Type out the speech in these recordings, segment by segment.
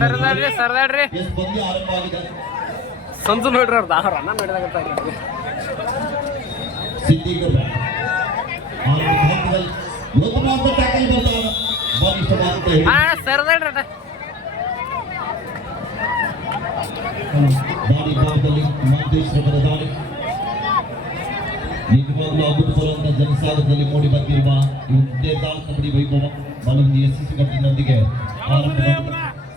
ಸರ್ದಾಡ್ರಿ ಸರ್ದಾಡ್ರಿ. ಸಂಜು ನೋಡ್ರಿ ಅವ್ರದ್ದು ಅವ್ರ ಅಣ್ಣ ನೋಡಿದಾಗ ಸಿದ್ದಿಗರು ಆ ಒಂದು ಹಂತದಲ್ಲಿ ಉತ್ತಮವಾದ ಟ್ಯಾಕಲ್ ಬರ್ತಾವ ಬಲಿಷ್ಠವಾದಂತ ಹಿಡಿತ. ಅಣ್ಣ ಸರ್ದಾಡ್ರಿ ದಾಳಿ ಭಾಗದಲ್ಲಿ ಮಾಂತೇಶ್ವರ ದಾಳಿ ನಿಜವಾಗ್ಲೂ ಅಭೂತಪೂರ್ವ ಜನಸಾಗರದಲ್ಲಿ ಮೂಡಿ ಬಂದಿರುವ ಈ ಉದ್ದೇದಾಳ ಕಬಡ್ಡಿ ವೈಭವ. ಬಲವನ್ನು ಯಶಸ್ವಿ ಕಟ್ಟಿನೊಂದಿಗೆ ಆರಂಭಗೊಂಡಿದೆ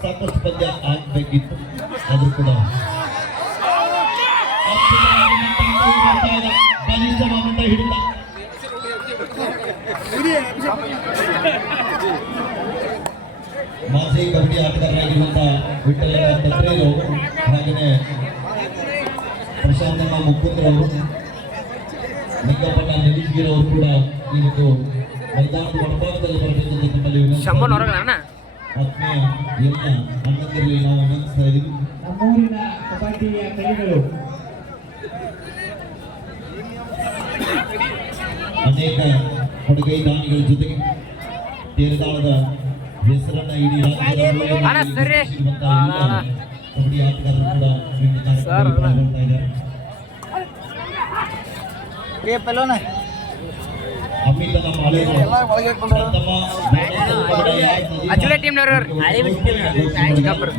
ಸಾಕಷ್ಟು ಪದ್ಯ ಆಗಬೇಕಿತ್ತು. ಅದು ಕೂಡ ಬಲಿಷ್ಠವಾದಂತ ಹಿಡಿತ ಮಾಜಿ ಕಬಡ್ಡಿ ಆಟಗಾರರಾಗಿರುವಂತಹ ವಿಠಲ ತತ್ರೇರು ಹಾಗೆಯೇ ಪ್ರಶಾಂತಮ್ಮ ಮುಕುಂದ್ರವರು ನಿಂಗಪ್ಪಣ್ಣ ನಿಲಿಜ್ಗಿರ್ ಅವರು ಕೂಡ ಈ ಅಣ್ಣ. ಆತ್ಮೀಯ ಎಲ್ಲ ನಾವು ಇದ್ದೀವಿ. ನಮ್ಮೂರಿನ ಕಬಡ್ಡಿಯ ಕೈಗಳು ಅನೇಕ ಕೊಡುಗೈ ದಾನಿಗಳ ಜೊತೆಗೆ ತೇರದಾಳದ ಹೆಸರನ್ನ ಇಡೀ ಕಬಡ್ಡಿ ಆಟಗಾರರು ಕೂಡ. ಪಾಲ್ಗೊಳ್ತಾ ಇದ್ದಾರೆ. ಅಮಿತನ ಮಾಳೇರು ತಮ್ಮ ಅಚ್ಚುಲೆ ಟೀಮ್ನವ್ರು ಇವ್ರು. ಚಿಕ್ಕಪ್ಪರು.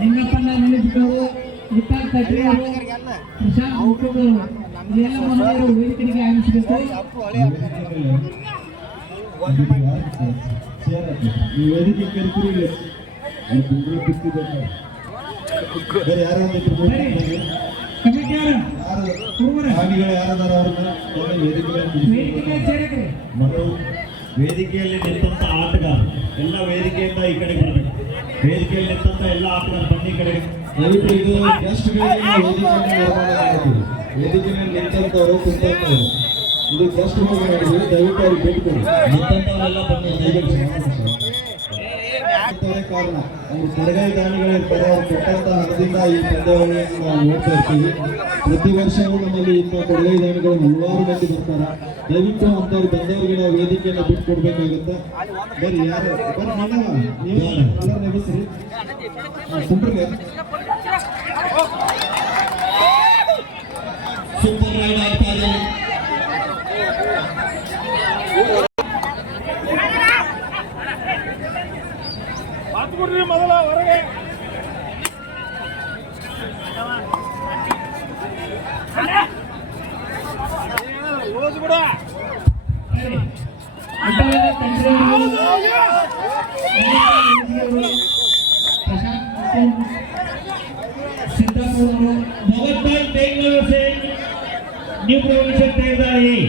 ನಿಂಗಪ್ಪಣ್ಣ ನಿಲ್ಲಿಸಿದವರು ವಿಠಲ್ ತಟ್ರಿ ಅವರು ಪ್ರಶಾಂತ್ ಮುಖಂಡರು ಇದೆಲ್ಲ ಮಹಿಳೆಯರು ವೇದಿಕೆಗೆ ಆಗಮಿಸಬೇಕು ಈ ವೇದಿಕೆ ಕರಿತೀರಿ ಬೇರೆ ಯಾರು ಮತ್ತು ವೇದಿಕೆಯಲ್ಲಿ ನಿಂತಂತ ಆಟಗಾರ ಎಲ್ಲ ವೇದಿಕೆಯಿಂದ ಈ ಕಡೆ ಬರಬೇಕು. ವೇದಿಕೆಯಲ್ಲಿ ನಿಂತಂತ ಎಲ್ಲ ಆಟಗಾರ ಬನ್ನಿ ಈ ಕಡೆಗೆ. ದಯವಿಟ್ಟು ಇದು ಗೆಸ್ಟ್ಗಳಿಗೆ ನಾವು ವೇದಿಕೆಯನ್ನು ನಿರ್ಮಾಣ ಮಾಡಿದ್ದೀವಿ ವೇದಿಕೆ ಮೇಲೆ ನಿಂತಂತವರು ಕುಂತಂತವರು. ಇದು ಜಸ್ಟ್ ಮಾಡಿದ್ವಿ ದಯವಿಟ್ಟು ಅವ್ರಿಗೆ ಭೇಟಿ ಕೊಡಿ. ನಿಂತಂತವರೆಲ್ಲ ಬನ್ನಿ ದಯವಿಟ್ಟು ಕಾರಣ. ಅವರು ಕೊಡಗೈ ದಾನಿಗಳು ಇರ್ತಾರೆ ಅವ್ರು ಹಣದಿಂದ ಈ ಪಂದ್ಯಾವಳಿಯನ್ನು ನಾವು ನೋಡ್ತಾ ಇರ್ತೀವಿ. ಪ್ರತಿ ವರ್ಷವೂ ನಮ್ಮಲ್ಲಿ ಇಂಥ ಕೊಡಗೈ ದಾನಿಗಳು ಹಲವಾರು ಮಂದಿ ಬರ್ತಾರೆ. ದಯವಿಟ್ಟು ಅಂಥವ್ರು ಬಂದವರಿಗೆ ನಾವು ವೇದಿಕೆಯನ್ನು ಬಿಟ್ಟು ಕೊಡ್ಬೇಕಾಗುತ್ತೆ ಬರ್ರಿ ಯಾರು? ಬರ್ರಿ ಮಣ್ಣವ ನೀವು ಎಲ್ಲರೂ ನೆನೆಸ್ರಿ ಕುಂಡ್ರಿಗೆ ಸೂಪರ್ ರೈಡ್ కూడా ಭಗತ್ಭಾಯ್ ಬೆಂಗಳೂರು ಸೇನ್ ನ್ಯೂ ಪ್ರೊವಿಷನ್ ತೆಗೆದಾಯಿ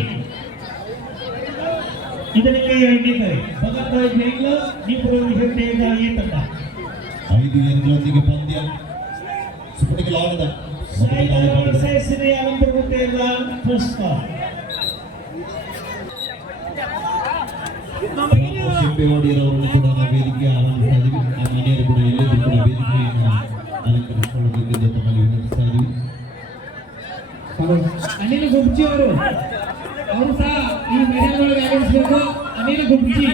ಇದಕ್ಕೆ ಹೇಳಿದ್ದಾರೆ ಭಗತ್ಭಾಯ್ ಬೆಂಗಳೂರು ನ್ಯೂ ಪ್ರೊವಿಷನ್ ತೆಗೆದಾಯಿ ತಂಡ ಐದು ಜನರೊಂದಿಗೆ ಪಂದ್ಯ ಸುಪಟಿಗೆ ಲಾಗದ ಮೊದಲನೇ ಆರಂಭ ತೆಗೆದ ಫಸ್ಟ್ ಬಾಲ್ ಫಸ್ಟ್ ಶಿಂಪೇವಾಡಿಯರವರನ್ನು ಕೂಡ ನಾವು ವೇದಿಕೆ ಆರಂಭಿಸ್ತಾ ಇದ್ದೀವಿ ಆ ಮನೆಯವರು ಕೂಡ ಎಲ್ಲರೂ ಕೂಡ ವೇದಿಕೆಯನ್ನು ಅಲಂಕರಿಸಿಕೊಳ್ಳಬೇಕೆಂದು ತಮ್ಮಲ್ಲಿ ವಿನಂತಿಸ್ತಾ ಇದ್ದೀವಿ ಅನಿಲ್ ಗುಬ್ಜಿ ಅವರು ಅವರು ಸಹ ಈ ಮೈದಾನದೊಳಗೆ ಆಗಮಿಸಬೇಕು. ಅನಿಲ್ ಗುಬ್ಜಿ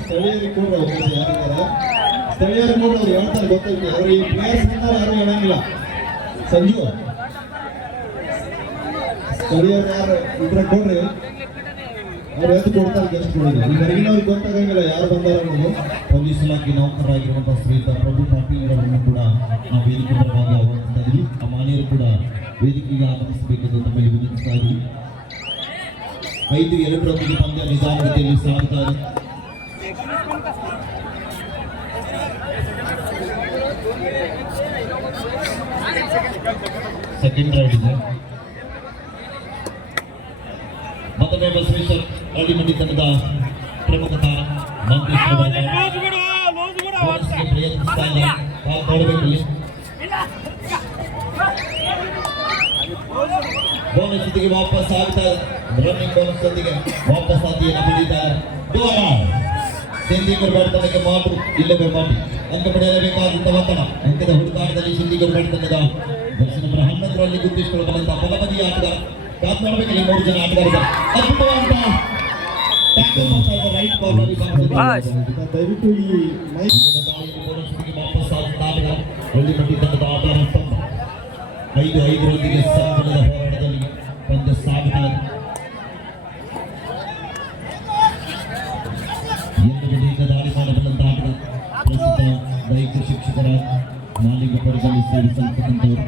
ಸ್ಥಳೀಯರಿಗೆ ಕೂಡ. ಅವಕಾಶ ಯಾರಿದ್ದಾರೆ? ಸ್ಥಳೀಯರು ಕೂಡ ಅವ್ರು ಹೇಳ್ತಾರೆ ಗೊತ್ತಿಲ್ಲ ಅವ್ರು ಈ ಪ್ಲೇಯರ್ಸ್ ಯಾರು ಹೇಳಂಗಿಲ್ಲ. ಸಂಜು. ಸ್ಥಳೀಯರು ಯಾರು ಇದ್ರೆ ಕೊಡ್ರಿ. ಅವ್ರು ಎದ್ದು ಕೊಡ್ತಾರೆ ಗೆಸ್ಟ್ ಕೊಡೋದು ಈ ಅವ್ರಿಗೆ ಗೊತ್ತಾಗಂಗಿಲ್ಲ ಯಾರು ಬಂದಾರ ಅನ್ನೋದು ಪೊಲೀಸ್ ಇಲಾಖೆ ನೌಕರರಾಗಿರುವಂತಹ ಶ್ರೀತ ಪ್ರಭು ಪಾಟೀಲ್ ಅವರನ್ನು ಕೂಡ ನಾವು ವೇದಿಕೆ ಪರವಾಗಿ ಇದ್ದೀವಿ ಆ ಮಾನ್ಯರು ಕೂಡ ವೇದಿಕೆಗೆ ಆಗಮಿಸಬೇಕೆಂದು ತಮ್ಮಲ್ಲಿ ವಿನಂತಿಸ್ತಾ ಇದ್ದೀವಿ ಐದು ಎರಡರೊಂದಿಗೆ ಪಂದ್ಯ ನಿಧಾನಗತಿಯಲ್ಲಿ ಸಾಗುತ್ತಾ ಇದೆ ಸೆಕೆಂಡ್ ರೈಡ್ ಇದೆ. ಮತ್ತೊಮ್ಮೆ ಬಸವೇಶ್ವರ್ ಅಳ್ಳಿಮಂಡಿ ತಂಡದ ಪ್ರಮುಖ ಇಲ್ಲಿ. ಬೋನಸ್ ಜೊತೆಗೆ ವಾಪಸ್ ಆಗ್ತಾ ರನ್ನಿಂಗ್ ಬೋನಸ್ ಜೊತೆಗೆ ವಾಪಸ್ ಆದಿಯನ್ನು ಪಡೀತಾರೆ ಸಿಂಧಿಗರು ಬಡತನಕ್ಕೆ ಮಾತು ಇಲ್ಲವೇ ಮಾಡಿ ಅಂಕ ಪಡೆಯಲೇಬೇಕಾದಂತ ಒತ್ತಡ. ಅಂಕದ ಹುಡುಕಾಟದಲ್ಲಿ ಸಿಂಧಿಗರು ಬಡತನದ. ದರ್ಶನ ಹನ್ನೊಂದರಲ್ಲಿ ಗುರುತಿಸಿಕೊಳ್ಳಬಲ್ಲಂತ ಬಲಬದಿಯ ಆಟಗಾರ ಕಾತ್ ನೋಡ್ಬೇಕಲ್ಲಿ ಮೂರು ಜನ ಆಟಗಾರರು ಅದ್ಭುತವಾದಂತ ಟ್ಯಾಕಲ್ ಮಾಡ್ತಾ ಇದ್ದಾರೆ ರೈಟ್ ಕಾರ್ನರ್ ಬಾಸ್. ದಯವಿಟ್ಟು ಈ ಮೈಕ್ ಹಳ್ಳಿಮಟ್ಟಿ ತಂಡದ ಆಧಾರ ಸ್ತಂಭ ಐದು ಐದರೊಂದಿಗೆ ಸಂಬಳದ ಹೋರಾಟದಲ್ಲಿ ಪಂದ್ಯ ಸಾಗುತ್ತಾ ಇದೆ ಎಂದು ವಿಧೇಯಕ ದಾಳಿ ಮಾಡಬಲ್ಲಂತ ಆಟಗಾರ ಪ್ರಸ್ತುತ ದೈಹಿಕ ಶಿಕ್ಷಕರ ಮಾಲಿನ್ಯ ಪಡೆದಲ್ಲಿ ಸೇರಿಸಲ್ಪಟ್ಟಂತವರು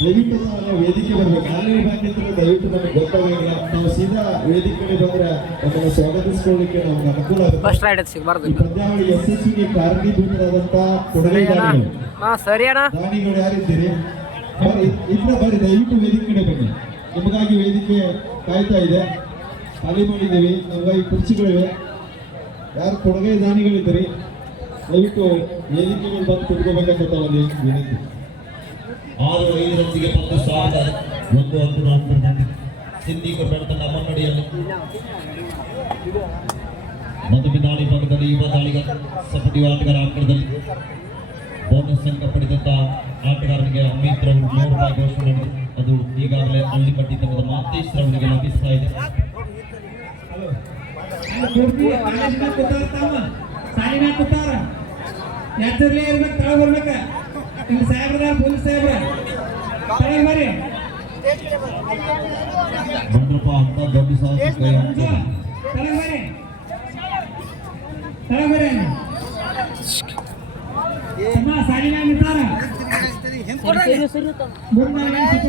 ದಯವಿಟ್ಟು ನಾವು ವೇದಿಕೆ ಬರ್ಬೇಕು. ಆನ್ಲೈನ್ ಬಂದಿದ್ರು ದಯವಿಟ್ಟು ನಮಗೆ ಗೊತ್ತಾಗಿಲ್ಲ ನಾವು ಸೀದಾ ವೇದಿಕೆ ಬಂದ್ರೆ ನಮ್ಮನ್ನು ಸ್ವಾಗತಿಸ್ಕೊಳ್ಳಿಕ್ಕೆ ನಮ್ಗೆ ಅನುಕೂಲ ಫಸ್ಟ್ ರೈಡ್ ಸಿಗಬಾರ್ದು ಈ ಪಂದ್ಯಾವಳಿ ಯಶಸ್ವಿಗೆ ಕಾರಣೀಭೂತರಾದಂತ ದಾನಿಗಳು ಯಾರಿದ್ದೀರಿ? ಬರ್ರಿ ಇನ್ನ ಬರ್ರಿ ದಯವಿಟ್ಟು ವೇದಿಕೆ ಕಡೆ ಬನ್ನಿ. ನಿಮಗಾಗಿ ವೇದಿಕೆ ಕಾಯ್ತಾ ಇದೆ. ಖಾಲಿ ಮಾಡಿದ್ದೀವಿ ನಮಗಾಗಿ ಕುರ್ಚಿಗಳಿವೆ. ಯಾರು ಕೊಡಗೈ ದಾನಿಗಳಿದ್ದೀರಿ? ದಯವಿಟ್ಟು ವೇದಿಕೆ ಮೇಲೆ ಬಂದು ಕುತ್ಕೋಬೇಕಂತ ಒಂದು ವಿನಂತಿ. ಆರು ಐದು ರನ್ಸಿಗೆ ಪತ್ತು ಇದೆ ಒಂದು ಹತ್ತು ನಾಲ್ಕು ಸಿಂಧಿಗರು ಬೆಳೆತನ ಮುನ್ನಡೆಯಲ್ಲಿ ಮಧುಮಿ ದಾಳಿ ಭಾಗದಲ್ಲಿ ಯುವ ದಾಳಿಗ ಸಪಟಿ ಆಟಗಾರ ಆಟದಲ್ಲಿ ಬೋನಸ್ ಅಂಕ ಪಡೆದಂತ ಆಟಗಾರನಿಗೆ ಅಮಿತ್ ರವರು ಅದು ಈಗಾಗಲೇ ಅಲ್ಲಿ ತಂಡದ ಮಾತೇಶ್ ರವರಿಗೆ ಲಭಿಸ್ತಾ ಇದೆ. ಸಾಲಿನ ಕೂತಾರ ಎಚ್ಚರ್ಲೇ ಇರ್ಬೇಕು, ತಳ ಬರ್ಬೇಕ? ಇಲ್ಲಿ ಸಾಹೇಬ್ರ ಪೊಲೀಸ್ ಸಾಹೇಬ್ರ. ಬರ್ರಿ. ಬಂದ್ರಪ್ಪ ಅಂತ ದೊಡ್ಡ ಸಾಹಸ ಕೈ ಹಾಕ್ತಾರೆ. ತಳಗ್ ಬರ್ರಿ. ತಳಗ್ ಬರ್ರಿ ಅಮ್ಮ ಸಾಲಿನ ನಿಂತಾರ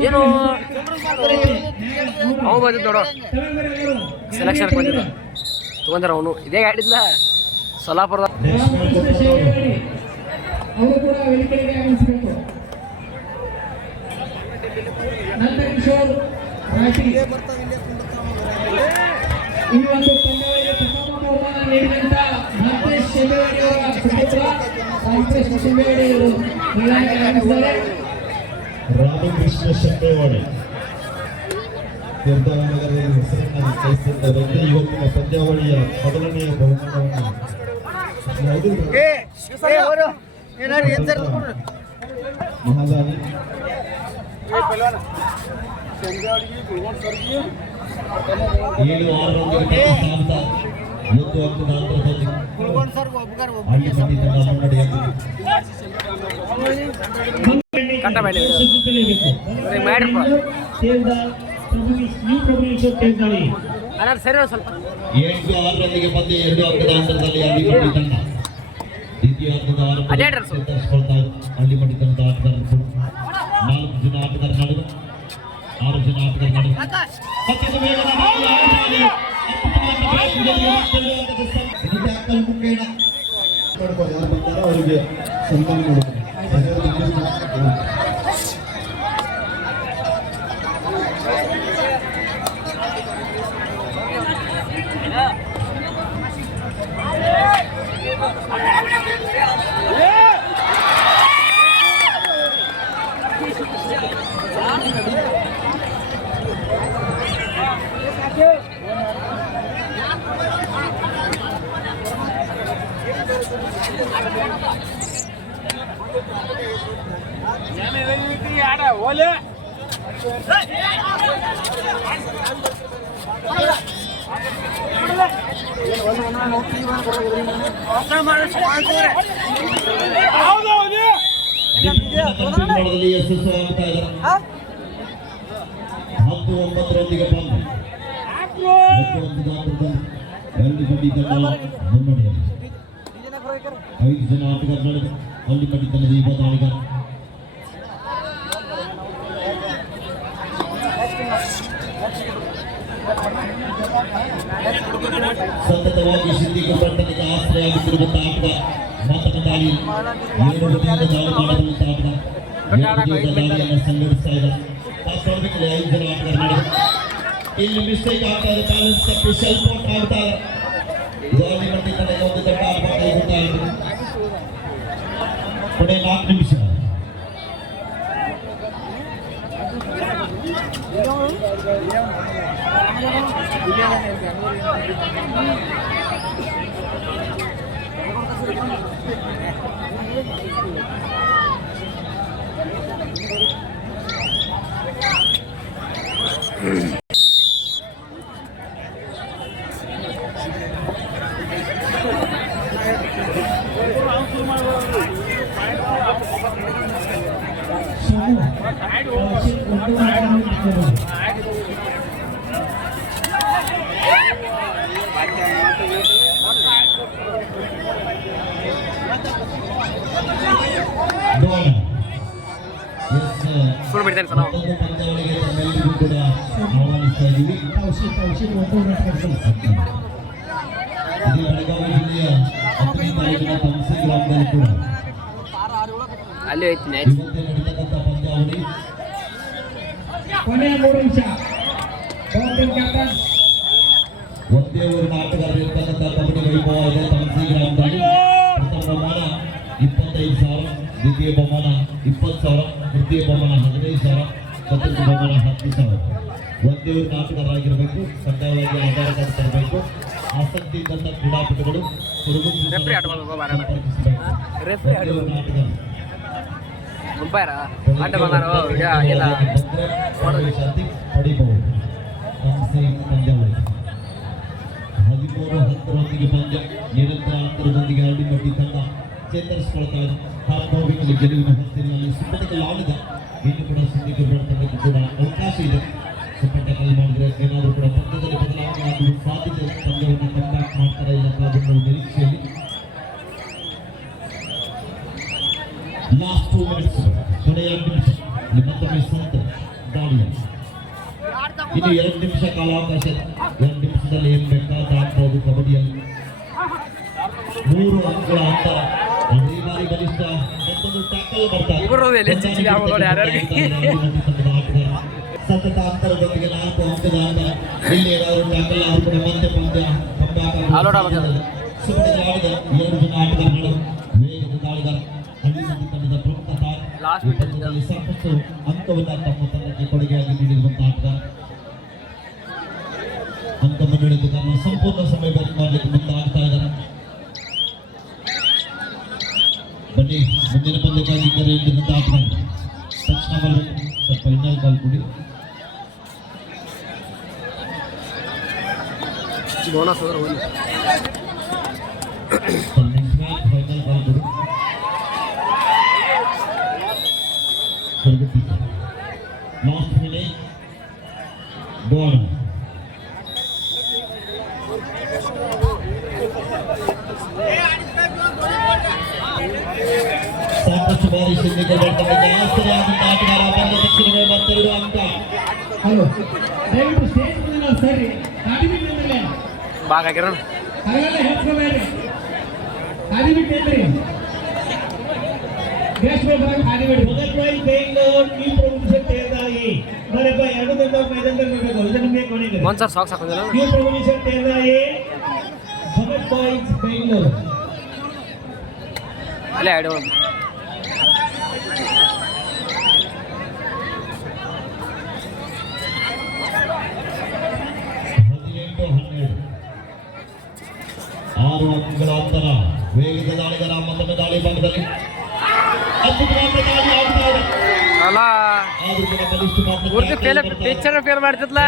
ಏನು? ಅವು ಬಂದಿದ್ದು ನೋಡು. ಸೆಲೆಕ್ಷನ್ ಬಂದಿದ್ದ. ತಗೊಂಡ್ರ ಅವನು. ಇದೇ ಗಾಡಿದ್ಲ. ಸೊಲ್ಲಾಪುರದ ಅವರು ಕೂಡ ವೇದಿಕೆಗೆ ಆಗಮಿಸಬೇಕು ನಂತರ ಕಿಶೋರ್ ರಾಠಿ ಈ ಒಂದು ಪಂದ್ಯಾವಳಿಗೆ ಪ್ರಥಮ ಬಹುಮಾನ ನೀಡಿದಂತ ಮಹೇಶ್ ಶೆಂಬೇವಾಡಿ ಅವರ ಸುಪುತ್ರ ರಾಮಕೃಷ್ಣ ಶೆಂಬೇವಾಡಿ ಅವರು ಆಗಮಿಸಿದ್ದಾರೆ ರಾಮಕೃಷ್ಣ ಶೆಟ್ಟೇವಾಡಿ ತೀರ್ಥನಗರದ ಹೆಸರನ್ನು ಕೈಸಿದ್ದ ವ್ಯಕ್ತಿ ಇವತ್ತಿನ ಪಂದ್ಯಾವಳಿಯ ಮೊದಲನೆಯ ಬಹುಮಾನವನ್ನು ಮಹಾದಾನಿ ಏಳು ಸಾಗುತ್ತಾ ಒಂದು ಒಂದ್ ಸ್ವಲ್ಪ. ಎಂಟು ಆರರೊಂದಿಗೆ ಎರಡು ಅಂತರದಲ್ಲಿ ತಂಡ ದ್ವಿತೀಯ ಆರು ಅವರಿಗೆ ಸನ್ಮಾನ ಮಾಡಬೇಕು ಮಾಡೋದಲ್ಲಿ ಹತ್ತು ಒಂಬತ್ತರೊಂದಿಗೆ ಬಂದು ಹತ್ತು ಒಂದು ದಾಟದಲ್ಲಿ ಹಳ್ಳಿಪಟ್ಟಿ ತಂಡ ಮುನ್ನಡೆಯಲ್ಲಿ ಐದು ಜನ ಆಟಗಾರ ನಡುವೆ ಹಳ್ಳಿಪಟ್ಟಿ ತಂಡದ ಯುವ ದಾಳಿಗಾರ ಸತತವಾಗಿ ಸಿಂಧಿಕ ಪಟ್ಟಣಕ್ಕೆ ಆಶ್ರಯವಾಗುತ್ತಿರುವಂತಹ ಆಟಗಾರ ಮಾತನ ದಾಳಿ ಏಳು ಬದಿಯಿಂದ ದಾಳಿ ಮಾಡಬಲ್ಲಂತ ಆಟಗಾರ ಏಳು ಬದಿಯಿಂದ ದಾಳಿಯನ್ನು ಸಂಘಟಿಸ್ತಾ ಇದ್ದಾರೆ ಪಾಸ್ ಮಾಡಬೇಕಲ್ಲ ಐದು ಜನ ಆಟಗಾರ ನಡುವೆ ಇಲ್ಲಿ ಮಿಸ್ಟೇಕ್ ಆಗ್ತಾ ಇದೆ ಬ್ಯಾಲೆನ್ಸ್ ತಪ್ಪಿ ಸೆಲ್ಫ್ ಔಟ್ ಆಗ್ತಾ ಇದೆ ಗೋಲಿ ಮಂಡಿ ತಂಡಕ್ಕೆ ಒಂದು ದೊಡ್ಡ ಆಟ ಕೈಗೊಳ್ತಾ ಇದೆ ಕೊನೆ ನಾಲ್ಕು ನಿಮಿಷ ಸೋಮು ಕೌಶಿಕ್ ಒಂದು ಆಟವನ್ನು ಇಟ್ಕೊಂಡು. ಡೋಣ ಎಸ್ ಸುಳ್ಳು ಬಿಡ್ತೇನೆ ಸರ್ ನಾವು ಮತ್ತೊಂದು ಪಂದ್ಯಾವಳಿಗೆ ತಮ್ಮೆಲ್ಲರಿಗೂ ಕೂಡ ಆಹ್ವಾನಿಸ್ತಾ ಇದ್ದೀವಿ ಕೌಶಿಕ್ ಕೌಶಿಕ್ ಒಂದು ಇಟ್ಕೊಂಡು. ಇದು ಬೆಳಗಾವಿ ಜಿಲ್ಲೆಯ ಹತ್ತನೇ ತಾರೀಕಿನ ಬಿಡ್ತೇನೆ ಸರ್ ಅಲ್ಲಿ ಐತಿ ಮ್ಯಾಚ್ ಕೊನೆಯ ಮೂರು ನಿಮಿಷ ಒಂದೇ ಊರಿನ ಆಟಗಾರರು ಕಬಡ್ಡಿ ವೈಭವ ಇದೆ ತಮಸಿ ಗ್ರಾಮದಲ್ಲಿ ಪ್ರಥಮ ಬಹುಮಾನ ಇಪ್ಪತ್ತೈದು ಸಾವಿರ ದ್ವಿತೀಯ ಬಹುಮಾನ ಇಪ್ಪತ್ತು ಸಾವಿರ ತೃತೀಯ ಬಹುಮಾನ ಹದಿನೈದು ಸಾವಿರ ಚತುರ್ಥ ಬಹುಮಾನ ಹತ್ತು ಸಾವಿರ. ಒಂದೇ ಊರಿನ ಆಟಗಾರರಾಗಿರಬೇಕು ಕಡ್ಡಾಯವಾಗಿ ಆಧಾರ ಕಾರ್ಡ್ ತರಬೇಕು. ಆಸಕ್ತಿ ಇದ್ದಂಥ ಕ್ರೀಡಾಪಟುಗಳು ಈಗ ಪಡಿಬಹುದು ಹದಿಮೂರು ಹತ್ತರೊಂದಿಗೆ ಪಂದ್ಯ. ನಿರಂತರ ಅಂತರದೊಂದಿಗೆ ಅಡಿಮಟ್ಟಿ ತಂಡ ಚೇತರಿಸಿಕೊಳ್ತಾ ಇದೆ. ಗೆಲುವಿನ ಸುಪ್ಪಟಕಲ್ ಆಡಿದ ಇನ್ನು ಕೂಡ ಸಿಂಧಿಕ ತಂಡಕ್ಕೂ ಕೂಡ ಅವಕಾಶ ಇದೆ ಸುಪ್ಪಟಕಲ್ ಮಾಡಿದ್ರೆ ಏನಾದರೂ ಕೂಡ ಪಂದ್ಯದಲ್ಲಿ ಬದಲಾವಣೆ ಆಗುವ ಸಾಧ್ಯತೆ ಇದೆ. ಪಂದ್ಯವನ್ನು ಕಂಬ್ಯಾಕ್ ಮಾಡ್ತಾರೆ ಇಲ್ಲ ಕಾದು ನಿರೀಕ್ಷೆಯಲ್ಲಿ ಲಾಸ್ಟ್ ಟೂ ಮಿನಿಟ್ಸ್ ಕೊನೆಯ ಎರಡು ನಿಮಿಷ ಇಲ್ಲಿ ಮತ್ತೊಮ್ಮೆ ಸಂತ ದಾಳಿ ಇನ್ನು ಎರಡು ನಿಮಿಷ ಕಾಲಾವಕಾಶ ಇದೆ. ಎರಡು ನಿಮಿಷದಲ್ಲಿ ಏನ್ ಬೇಕಾದ ಆಡ್ಬೋದು ಕಬಡ್ಡಿಯಲ್ಲಿ ಮೂರು ಅಂಕಗಳ ಅಂತರ ಅದೇ ಬಾರಿ ಬಲಿಷ್ಠ ಸತತ ಅಂತರದೊಂದಿಗೆ ನಾಲ್ಕು ಅಂಕದ ಅಂತರ ಇಲ್ಲಿ ಅವರು ಟ್ಯಾಕಲ್ ಆದ್ರೂ ಮತ್ತೆ ಪಂದ್ಯ. ಸುಮ್ಮನೆ ಆಡಿದ ಎರಡು ಜನ ಆಟಗಾರರು ವೇಗದ ದಾಳಿಗಾರ ಹಳ್ಳಿ ತಂಡದ ಪ್ರಮುಖ ತಾಯಿ. ಸಾಕಷ್ಟು ಅಂಕವನ್ನು ತಮ್ಮ ಬೋನಸ್ ಹೋದ್ರೆ ಹೋಗ್ಲಿ ನೆಕ್ಸ್ಟ್ ಮ್ಯಾಚ್ ಫೈನಲ್ ಕಾಲ್ ಕೊಡಿ ಹೊರಗುತ್ತಿ ಲಾಸ್ಟ್ ಮಿನಿಟ್ ಗೋಲ್ ಸಾಕಷ್ಟು ಬಾರಿ ಸಿದ್ಧಿಕೊಳ್ಳಬೇಕಾಗಿದೆ ಆಸರೆಯಾದಂಥ ಆಟಗಾರ ಬಂದ ತಕ್ಷಣವೇ ಮತ್ತೆರಡು ಅಂಕ ಹಲೋ ದಯವಿಟ್ಟು ಸ್ಟೇಜ್ ಮೇಲೆ ಸರಿ ಕಾದಿಬಿಟ್ಟು ಮೇಲೆ ಬಾಗ ಹಾಕಿರೋಣ ಹಾಗೆಲ್ಲ ಹೆಚ್ಕೋಬೇಡ್ರಿ ಕಾದಿಬಿಟ್ಟು ಎಲ್ರಿ ಗೆಸ್ಟ್ ಬೇಕಾಗಿ ಕಾದಿಬಿಡಿ ಭಗತ್ವಾಯಿ ಬೆಂಗಳೂರು ಈ ಪ್ರಮುಖ ತೇರ್ದಾಯಿ ಬರಪ್ಪ ಎರಡು ಗಂಟೆ ಮೈದಾನದಲ್ಲಿ ಇರಬೇಕು ಇದು ನಿಮಗೆ ಕೊನೆಗೆ ಒಂದ್ ಸರ್ ಸಾಕ್ಸ್ ಹಾಕೋದಿಲ್ಲ ಈ ಪ್ರಮುಖ ತೇರ್ದಾಯಿ ಭಗತ್ ಬಾಯ್ಸ್ ಬೆಂಗಳೂರು ಅಲ್ಲೇ ಆಡಿ ಅಂಕಗಳ ವೇಗದ ದಾಳಿಗಾರ ಮತ್ತೊಮ್ಮೆ ದಾಳಿ ಭಾಗದಲ್ಲಿ. ಅಲ್ಲ. ಫೇಲ್ ಮಾಡ್ತಿದ್ಲ.